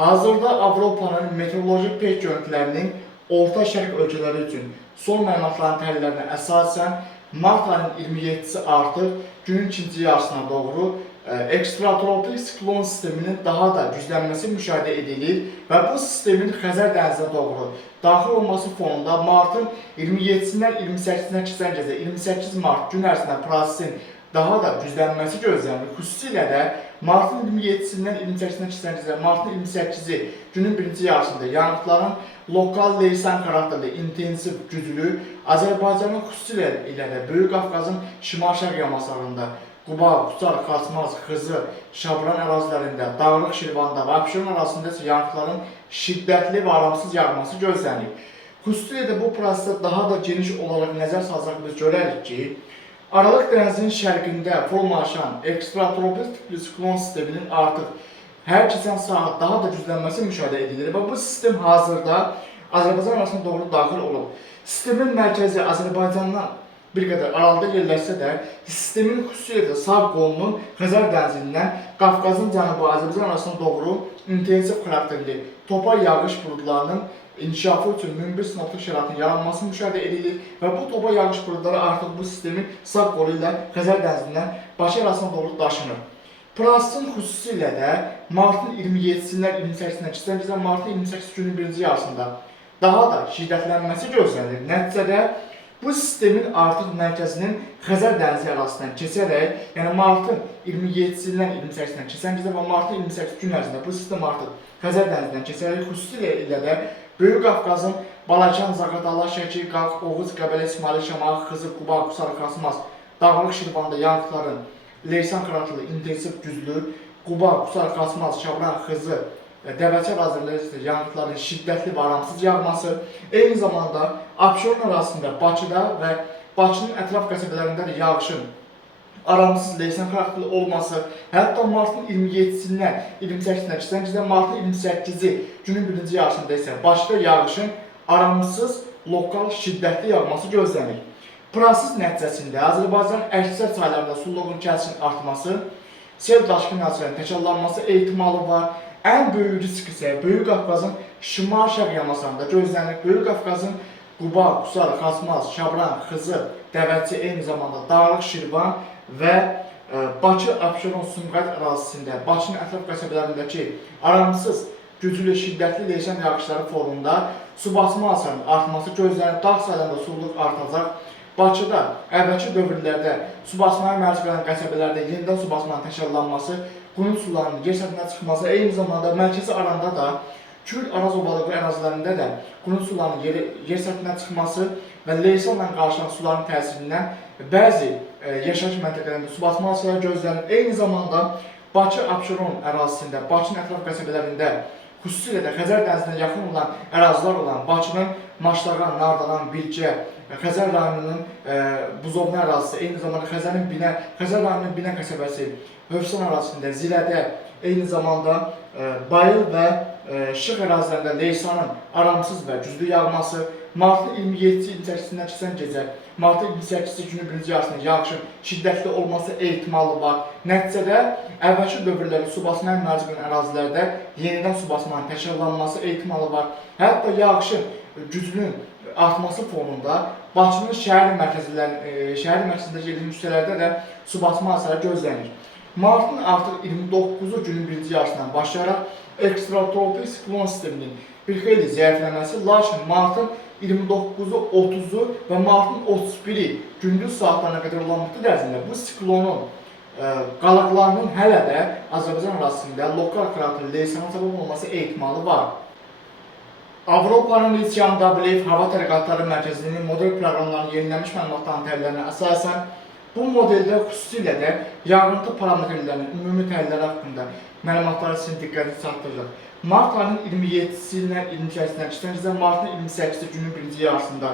Hazırda Avropanın meteorolojik peyk görüntülərinin Orta Şərq ölkələri üçün son məlumatların təhlillərinə əsasən mart ayının 27-si artıq günün ikinci yarısına doğru ekstratropik siklon sisteminin daha da güclənməsi müşahidə edilir və bu sistemin Xəzər dənizinə doğru daxil olması fonunda martın 27-sindən 28-sinə keçən gecə 28 mart gün ərzində prosesin daha da güclənməsi gözlənilir. Xüsusilə də martın 27-sindən 28-sinə keçən gecə martın 28-i günün birinci yarısında yanğınların lokal leysan xarakterli, intensiv, güclü Azərbaycanın xüsusilə ilə də Böyük Qafqazın şimal-şərq yamaçlarında Quba, Qucar, Xaçmaz, Xızı, Şabran ərazilərində, Dağlıq Şirvanda və Abşeron arasında isə yanğınların şiddətli və aramsız yağması gözlənilir. Xüsusilə də bu prosesdə daha da geniş olaraq nəzər salsaq biz görərik ki, Aralıq dənizinin şərqində formalaşan ekstratropik siklon sisteminin artıq hər keçən saat daha da güclənməsi müşahidə edilir və bu sistem hazırda Azərbaycan arasına doğru daxil olub. Sistemin mərkəzi Azərbaycandan bir qədər aralıda yerləşsə də, sistemin xüsusilə də sağ qolunun Xəzər dənizindən Qafqazın cənubu Azərbaycan arasına doğru intensiv xarakterli topa yağış buludlarının inkişafı üçün münbir sinoptik şəraitinin yaranması müşahidə edilir və bu topa yağış buludları artıq bu sistemin sağ qolu ilə Xəzər dənizindən Bakı arasına doğru daşınır. Prosesin xüsusilə də martın 27-sindən 28-sinə keçən gecə martın 28 günün birinci yarısında daha da şiddətlənməsi gözlənilir. Nəticədə bu sistemin artıq mərkəzinin Xəzər dənizi ərazisindən keçərək, yəni martın 27-sindən 28-sinə keçən gecə və martın 28 gün ərzində bu sistem artıq Xəzər dənizindən keçərək, xüsusilə ilə də Böyük Qafqazın Balakən, Zaqatala, Şəki, Qaf, Oğuz, Qəbələ, İsmail, Şamaxı, Xızı, Quba, Qusar, Xaçmaz, Dağlıq Şirvanda yanğınların leysan xarakterli, intensiv, güclü, Quba, Qusar, Xaçmaz, Şabran, Xızı, Dəvəçə ərazilərində yanğınların şiddətli və aramsız yağması, eyni zamanda Abşeron arasında Bakıda və Bakının ətraf qəsəbələrində də yağışın aramsız leysan xarakterli olması, hətta martın 27-sindən 28-sinə keçən gecə martın 28-i günün birinci yarısında isə Bakıda yağışın aramsız lokal şiddətli yağması gözlənir. Proses nəticəsində Azərbaycanın əksər çaylarında sulluğun kəsişinin artması, sel daşqın hadisələrinin təkrarlanması ehtimalı var. Ən böyük risk isə Böyük Qafqazın şimal-şərq yamaçlarında gözlənilir. Böyük Qafqazın Quba, Qusar, Xaçmaz, Şabran, Xızı, Dəvəçi, eyni zamanda Dağlıq Şirvan və Bakı, Abşeron, Sumqayıt ərazisində, Bakının ətraf qəsəbələrindəki aramsız, güclü, şiddətli leysan yağışları fonunda su basma hasarının artması gözlənir. Dağ saylarında sululuq artacaq. Bakıda əvvəlki dövrlərdə su basmaya məruz qalan qəsəbələrdə yenidən su basmanın təkrarlanması, qunun sularının yer səthinə çıxması, eyni zamanda mərkəzi aranda da Kürd Araz obalığı ərazilərində də qunun sularının yer səthinə çıxması və leysanla qarşılanan suların təsirindən bəzi yaşayış məntəqələrində su basma hadisələri gözlənir. Eyni zamanda Bakı, Abşeron ərazisində, Bakının ətraf qəsəbələrində, xüsusilə də Xəzər dənizinə yaxın olan ərazilər olan Bakının Maşlaqan, Nardaran, Bilgə, Xəzər rayonunun Buzovna ərazisi, eyni zamanda Xəzər rayonunun Binə qəsəbəsi, Hövsan ərazisində, Zilədə, eyni zamanda Bayıl və Şıq ərazilərində leysanın aramsız və güclü yağması, martın 27-28-sindən keçən gecə, martın 28-ci günün birinci yarısında yağışın şiddətli olması ehtimalı var. Nəticədə əvvəlki dövrlərdə su basmaya məruz qalan ərazilərdə yenidən su basmanın təkrarlanması ehtimalı var. Hətta yağışın gücünün artması fonunda Bakının şəhər mərkəzindəki yerli hissələrdə də su basma hadisələri gözlənir. Martın artıq 29-cu günün birinci yarısından başlayaraq ekstratropik siklon sisteminin bir xeyli zəifləməsi, lakin martın 29-u, 30-u və martın 31-i gündüz saatlarına qədər olan müddət ərzində bu siklonun qalıqlarının hələ də Azərbaycan ərazisində lokal xarakterli leysana səbəb olması ehtimalı var. Avropanın Lithium WF Hava Tədqiqatları Mərkəzinin model proqramlarının yenilənmiş məlumatların təhlillərinə əsasən bu modeldə xüsusilə də yağıntı parametrlərinin ümumi təhlilləri haqqında məlumatları sizin diqqətinizi çatdırılır. Mart ayının 27-sindən 28-sinə keçən gecə martın 28-ci günün birinci yarısında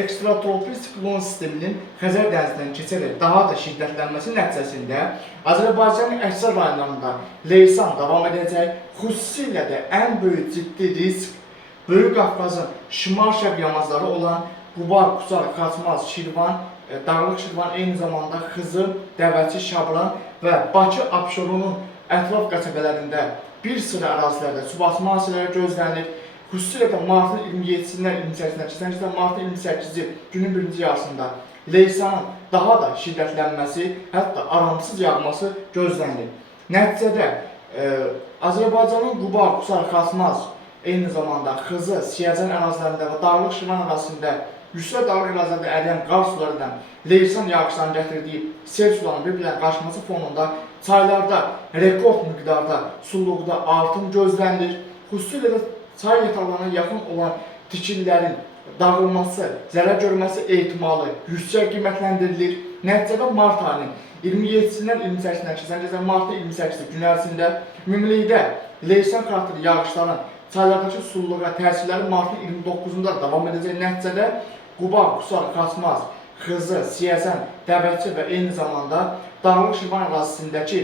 ekstratropik siklon sisteminin Xəzər dənizindən keçərək daha da şiddətlənməsi nəticəsində Azərbaycanın əksər rayonlarında leysan davam edəcək. Xüsusilə də ən böyük ciddi risk Böyük Qafqazın şimal-şərq yamacları olan Quba, Qusar, Xaçmaz, Şirvan, Dağlıq Şirvan, eyni zamanda Xızı, Dəvəçi, Şabran və Bakı, Abşeronun ətraf qəsəbələrində bir sıra ərazilərdə su basma hadisələri gözlənilir. Xüsusilə də martın 27-sindən 28-sinə, keçən ildə martın 28-ci günün birinci yarısında leysanın daha da şiddətlənməsi, hətta aramsız yağması gözlənilir. Nəticədə Azərbaycanın Quba, Qusar, Xasmaz, eyni zamanda Xızı, Siyəcən ərazilərində və Dağlıq Şirvan ərazisində yüksək dağlıq ərazilərdə əriyən qar sularından leysan yağışlarının gətirdiyi sel sularının bir-birinin qarşıması fonunda çaylarda rekord miqdarda sululuqda artım gözlənilir. Xüsusilə də çay yataqlarına yaxın olan tikililərin dağılması, zərər görməsi ehtimalı yüksək qiymətləndirilir. Nəticədə mart ayının 27-sindən 28-sinə, keçən ildə martın 28-ci gün ərzində ümumilikdə leysan xarakterli yağışların çaylardakı sululuğa təsirləri martın 29-da davam edəcək. Nəticədə Quba, Qusar, Xasmaz, Xızı, Siyəzən, Dəvəçi və eyni zamanda Dağlıq Şirvan ərazisindəki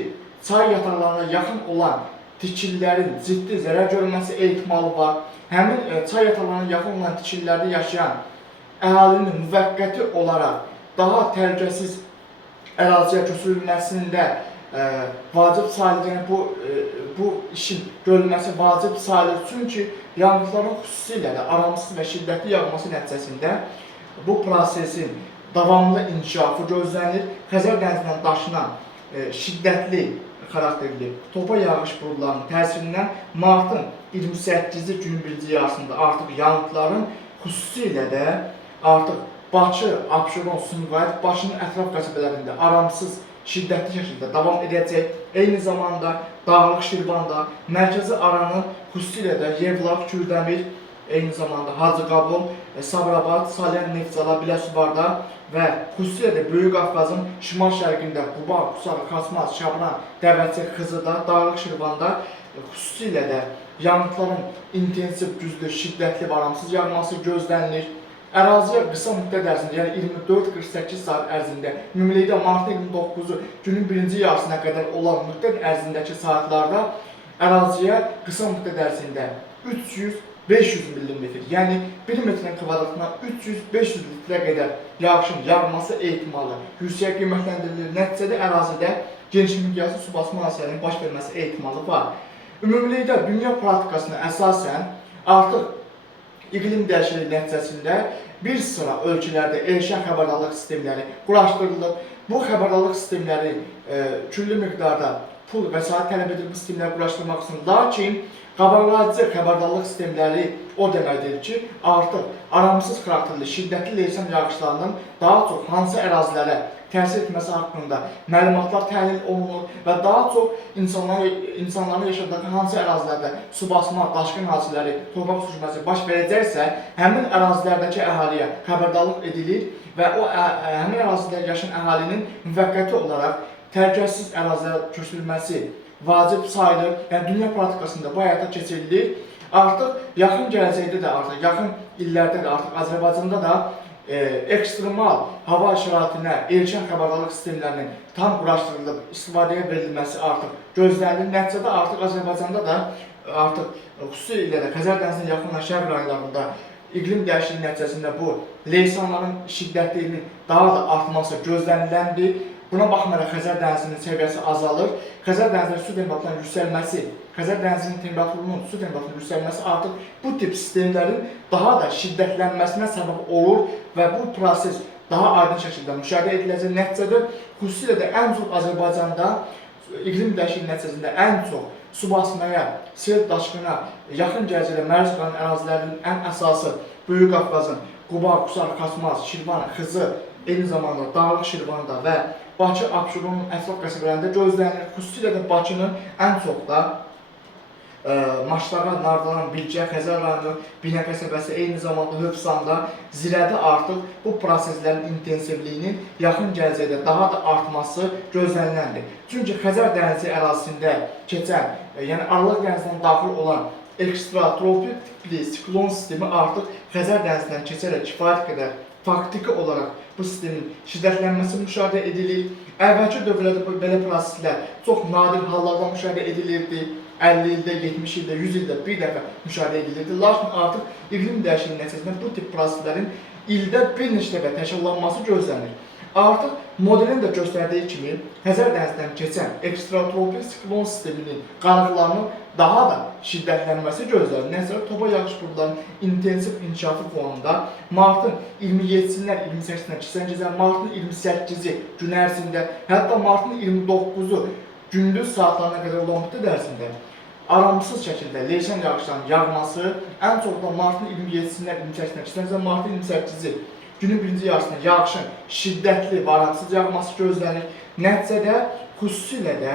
çay yataqlarına yaxın olan tikililərin ciddi zərər görülməsi ehtimalı var. Həmin çay yataqlarına yaxın olan tikililərdə yaşayan əhalinin müvəqqəti olaraq daha təhlükəsiz əraziyə köçürülməsində vacib sayılır. Yəni bu işin görülməsi vacib sayılır. Çünki yanğınların xüsusilə də aramsız və şiddətli yağması nəticəsində bu prosesin davamlı inkişafı gözlənilir. Xəzər dənizindən daşınan şiddətli xarakterli topa yağış buludlarının təsirindən martın 28-ci günün birinci yarısında artıq yanğınların xüsusilə də artıq Bakı, Abşeron, Sumqayıt, Bakının ətraf qəsəbələrində aramsız şiddətli şəkildə davam edəcək. Eyni zamanda Dağlıq Şirvanda, Mərkəzi Aranın xüsusilə də Yevlax, Kürdəmir, eyni zamanda Hacıqabul, Sabirabad, Salyan, Neftçala, Biləsuvarda və xüsusilə də Böyük Qafqazın şimal-şərqində Quba, Qusar, Xasmaz, Şabran, Dəvəçi, Xızıda, Dağlıq Şirvanda xüsusilə də yanğınların intensiv, güclü, şiddətli və aramsız yağması gözlənilir. Əraziyə qısa müddət ərzində, yəni 24-48 saat ərzində, ümumilikdə martın 29-u günün birinci yarısına qədər olan müddət ərzindəki saatlarda əraziyə qısa müddət ərzində 300-500 mm, yəni 1 metrin kvadratına 300-500 litrə qədər yağışın yağması ehtimalı yüksək qiymətləndirilir. Nəticədə ərazidə geniş miqyaslı su basma hadisələrinin baş verməsi ehtimalı var. Ümumilikdə dünya praktikasına əsasən artıq İqlim dəyişikliyi nəticəsində bir sıra ölkələrdə erkən xəbərdarlıq sistemləri quraşdırılıb. Bu xəbərdarlıq sistemləri küllü miqdarda pul və saat tələb edir bu sistemləri quraşdırmaq üçün. Lakin qabaqlayıcı xəbərdarlıq sistemləri o deməkdir ki, artıq aramsız xarakterli şiddətli leysan yağışlarının daha çox hansı ərazilərə təsir etməsi haqqında məlumatlar təhlil olunur və daha çox insanların yaşadığı hansı ərazilərdə su basma, daşqın hadisələri, torpaq sürüşməsi baş verəcəksə, həmin ərazilərdəki əhaliyə xəbərdarlıq edilir və həmin ərazidə yaşayan əhalinin müvəqqəti olaraq təhlükəsiz ərazilərə köçürülməsi vacib sayılır. Yəni dünya praktikasında bu həyata keçirilir. Artıq yaxın gələcəkdə də, artıq yaxın illərdə də, artıq Azərbaycanda da ekstremal hava şəraitinə erkən xəbərdarlıq sistemlərinin tam quraşdırılıb istifadəyə verilməsi artıq gözlənilir. Nəticədə artıq Azərbaycanda da artıq xüsusilə də Xəzər dənizinin yaxın şərq rayonlarında iqlim dəyişikliyi nəticəsində bu leysanların şiddətliyinin daha da artması gözləniləndir. Buna baxmayaraq Xəzər dənizinin səviyyəsi azalır. Xəzər dənizinin su temperaturunun yüksəlməsi, Xəzər dənizinin temperaturunun su temperaturunun yüksəlməsi artıq bu tip sistemlərin daha da şiddətlənməsinə səbəb olur və bu proses daha aydın şəkildə müşahidə ediləcək. Nəticədə xüsusilə də ən çox Azərbaycanda iqlim dəyişikliyi nəticəsində ən çox su basmaya, sel daşqına yaxın gələcəkdə məruz qalan ərazilərin ən əsası Böyük Qafqazın Quba, Qusar, Xasmaz, Şirvan, Xızı, eyni zamanda Dağlıq Şirvanda və Bakı, Abşeronun ətraf qəsəbələrində gözlənilir. Xüsusilə də Bakının ən çox da Maşdağa, Nardalan, Bilgə, Xəzər rayonu, Binə qəsəbəsi, eyni zamanda Hövsanda, Zirədə artıq bu proseslərin intensivliyinin yaxın gələcəkdə daha da artması gözləniləndir. Çünki Xəzər dənizi ərazisində keçən, yəni Aralıq dənizindən daxil olan ekstratropik tipli siklon sistemi artıq Xəzər dənizindən keçərək kifayət qədər faktiki olaraq bu sistemin şiddətlənməsi müşahidə edilir. Əvvəlki dövrlərdə belə proseslər çox nadir hallarda müşahidə edilirdi. 50 ildə, 70 ildə, 100 ildə bir dəfə müşahidə edilirdi. Lakin artıq iqlim dəyişikliyi nəticəsində bu tip proseslərin ildə bir neçə dəfə təkrarlanması gözlənir. Artıq modelin də göstərdiyi kimi Xəzər dənizindən keçən ekstratropik siklon sisteminin qalıqlarının daha da şiddətlənməsi gözlənilir. Nəzərə topa yağış buludlarının intensiv inkişafı fonunda martın 27-dən 28-nə keçən gecə, martın 28-i gün ərzində, hətta martın 29-u gündüz saatlarına qədər olan müddət ərzində aramsız şəkildə leysan yağışlarının yağması, ən çox da martın 27-dən 28-nə keçən gecə, martın 28-i günün birinci yarısında yağışın şiddətli və aramsız yağması gözlənir. Nəticədə xüsusilə də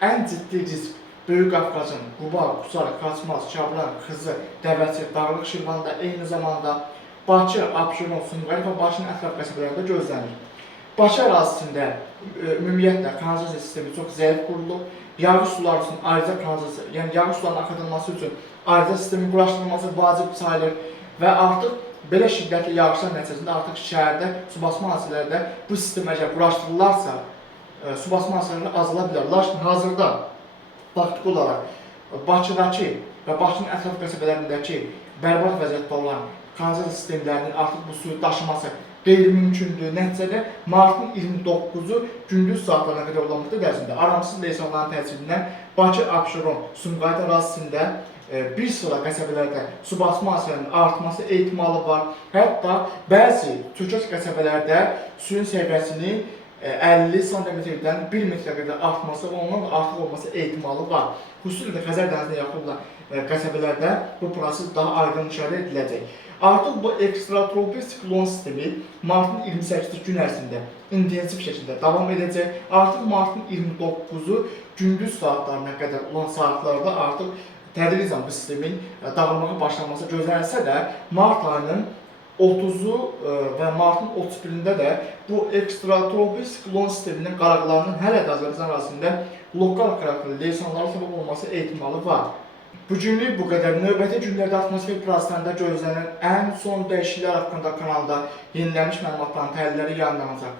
ən ciddi risk Böyük Qafqazın Quba, Qusar, Xaçmaz, Şabran, Xızı, Dəvəçi, Dağlıq Şirvanda, eyni zamanda Bakı, Abşeron, Sumqayıt və Bakının ətraf qəsəbələrində gözlənir. Bakı ərazisində ümumiyyətlə kanalizasiya sistemi çox zəif qurulub. Yağış suları üçün ayrıca kanalizasiya, yəni yağış sularının axıdılması üçün ayrıca sistemin quraşdırılması vacib sayılır və artıq belə şiddətli yağışlar nəticəsində artıq şəhərdə su basma hadisələrdə bu sistem əgər quraşdırılırsa, su basma hadisələri azala bilər. Lakin hazırda faktiki olaraq Bakıdakı və Bakının ətraf qəsəbələrindəki bərbad vəziyyətdə olan kanalizasiya sistemlərinin artıq bu suyu daşıması qeyri-mümkündür. Nəticədə martın 29-u gündüz saatlarına qədər olan müddət ərzində aramsız leysanların təsirindən Bakı, Abşeron, Sumqayıt ərazisində bir sıra qəsəbələrdə su basma hadisələrinin artması ehtimalı var. Hətta bəzi çökək qəsəbələrdə suyun səviyyəsini 50 sm-dən 1 metrə qədər artması və ondan da artıq olması ehtimalı var. Xüsusilə də Xəzər dənizinə yaxın olan qəsəbələrdə bu proses daha aydın müşahidə ediləcək. Artıq bu ekstratropik siklon sistemi martın 28-ci gün ərzində intensiv şəkildə davam edəcək. Artıq martın 29-u gündüz saatlarına qədər olan saatlarda artıq tədricən bu sistemin dağılmağa başlaması gözlənilsə də, mart ayının 30-u və martın 31-də də bu ekstratropik siklon sisteminin qalıqlarının hələ də Azərbaycan ərazisində lokal xarakterli leysanlara səbəb olması ehtimalı var. Bugünlük bu qədər. Növbəti günlərdə atmosfer proseslərində gözlənilən ən son dəyişikliklər haqqında kanalda yenilənmiş məlumatların təhlilləri yayımlanacaq.